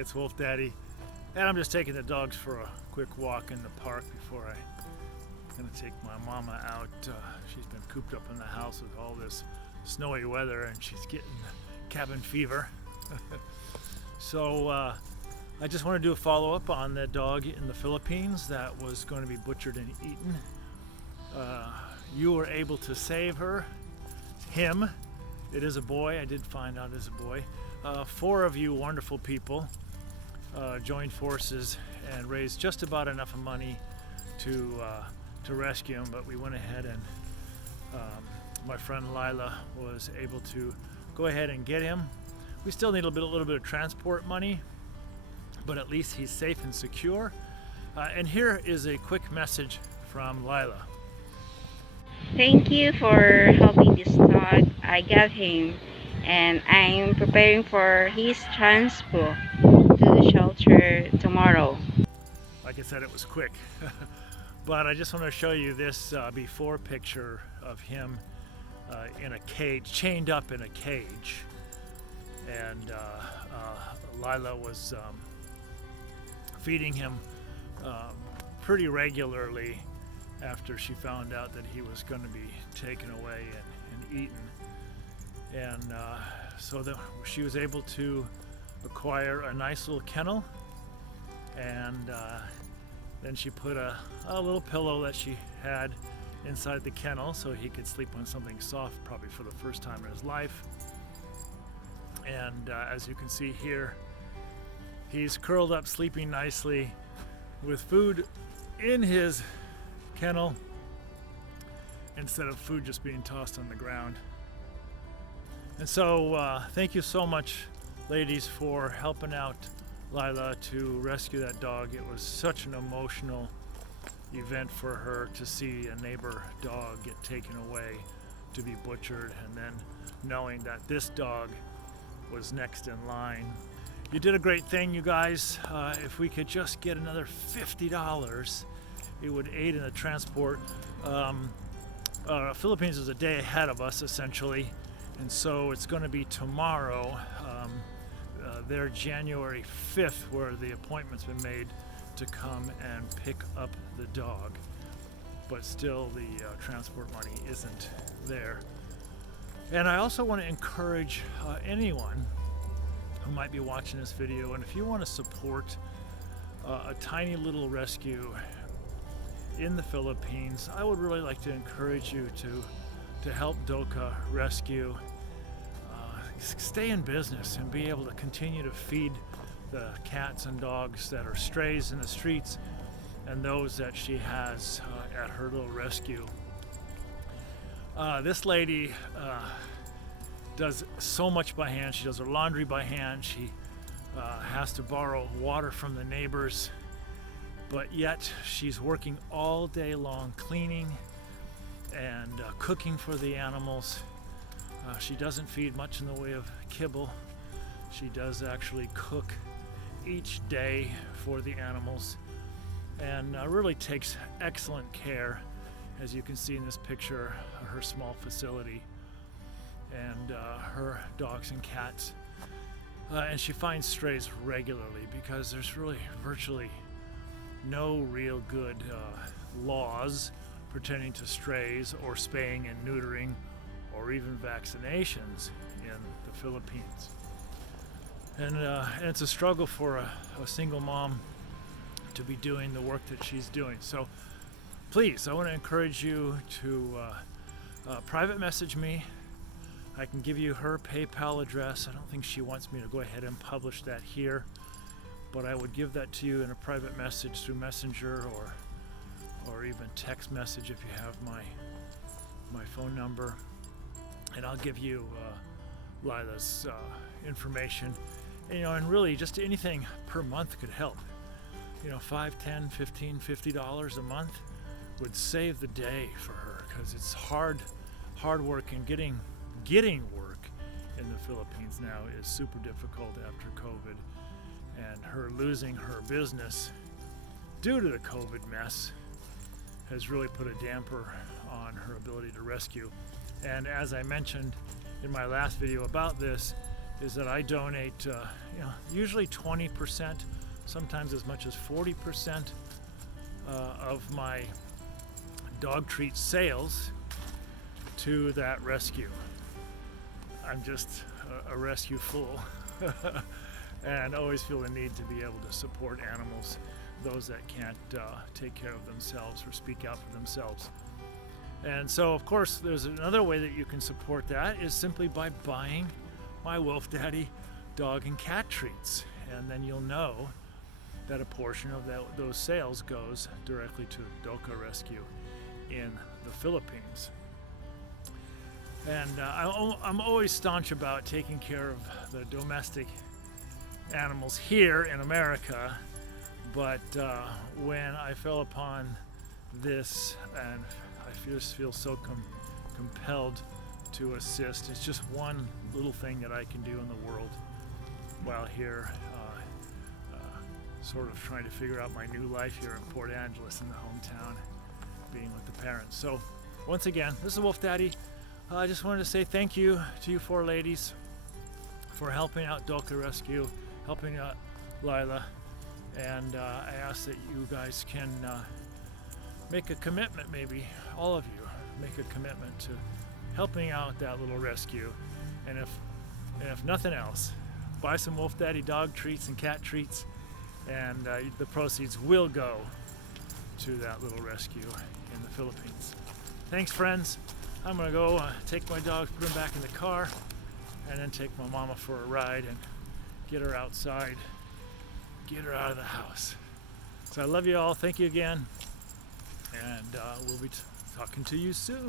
it's Wolf Daddy, and I'm just taking the dogs for a quick walk in the park before I'm gonna take my mama out. She's been cooped up in the house with all this snowy weather, and she's getting cabin fever. So I just want to do a follow-up on that dog in the Philippines that was going to be butchered and eaten. You were able to save him. It is a boy. I did find out it's a boy. 4 of you wonderful people joined forces and raised just about enough money to rescue him, but we went ahead and my friend Lila was able to go ahead and get him. We still need a little bit of transport money, but at least he's safe and secure. And here is a quick message from Lila. Thank you for helping this dog. I got him and I'm preparing for his transport to the shelter tomorrow. Like I said, it was quick. But I just want to show you this before picture of him in a cage, chained up in a cage. And Lila was feeding him pretty regularly after she found out that he was going to be taken away and eaten. And so that she was able to acquire a nice little kennel, and then she put a little pillow that she had inside the kennel so he could sleep on something soft, probably for the first time in his life. And as you can see here, he's curled up sleeping nicely with food in his kennel instead of food just being tossed on the ground. And so thank you so much, ladies, for helping out Lila to rescue that dog. It was such an emotional event for her to see a neighbor dog get taken away to be butchered, and then knowing that this dog was next in line. You did a great thing, you guys. If we could just get another $50, it would aid in the transport. Philippines is a day ahead of us, essentially, and so it's going to be tomorrow. They're January 5th, where the appointment's been made to come and pick up the dog, but still the transport money isn't there. And I also want to encourage anyone who might be watching this video, and if you want to support a tiny little rescue in the Philippines, I would really like to encourage you to help Doka Rescue stay in business and be able to continue to feed the cats and dogs that are strays in the streets and those that she has at her little rescue. This lady does so much by hand. She does her laundry by hand. She has to borrow water from the neighbors, but yet she's working all day long cleaning and cooking for the animals. She doesn't feed much in the way of kibble. She does actually cook each day for the animals, and really takes excellent care, as you can see in this picture, her small facility and her dogs and cats. And she finds strays regularly because there's really virtually no real good laws pertaining to strays or spaying and neutering or even vaccinations in the Philippines. And it's a struggle for a single mom to be doing the work that she's doing. So please, I want to encourage you to private message me. I can give you her PayPal address. I don't think she wants me to go ahead and publish that here, but I would give that to you in a private message through Messenger or even text message if you have my phone number. And I'll give you Lila's information. And really just anything per month could help. $5, $10, $15, $50 a month would save the day for her, because it's hard work, and getting work in the Philippines now is super difficult after COVID, and her losing her business due to the COVID mess has really put a damper on her ability to rescue. And as I mentioned in my last video about this, is that I donate, usually 20%, sometimes as much as 40% of my dog treat sales to that rescue. I'm just a rescue fool and always feel the need to be able to support animals, those that can't take care of themselves or speak out for themselves. And so, of course, there's another way that you can support that is simply by buying my Wolf Daddy dog and cat treats. And then you'll know that a portion of those sales goes directly to Doka Rescue in the Philippines. And I'm always staunch about taking care of the domestic animals here in America, but when I fell upon this, and I just feel so compelled to assist. It's just one little thing that I can do in the world while here, sort of trying to figure out my new life here in Port Angeles in the hometown, being with the parents. So once again, this is Wolf Daddy. I just wanted to say thank you to you four ladies for helping out Doka Rescue, helping out Lila, and I ask that you guys can make a commitment, maybe all of you make a commitment to helping out that little rescue, and if nothing else, buy some Wolf Daddy dog treats and cat treats, and the proceeds will go to that little rescue in the Philippines. Thanks, friends. I'm gonna go take my dogs, put them back in the car, and then take my mama for a ride and get her outside, get her out of the house. So I love you all. Thank you again, and we'll be talking to you soon.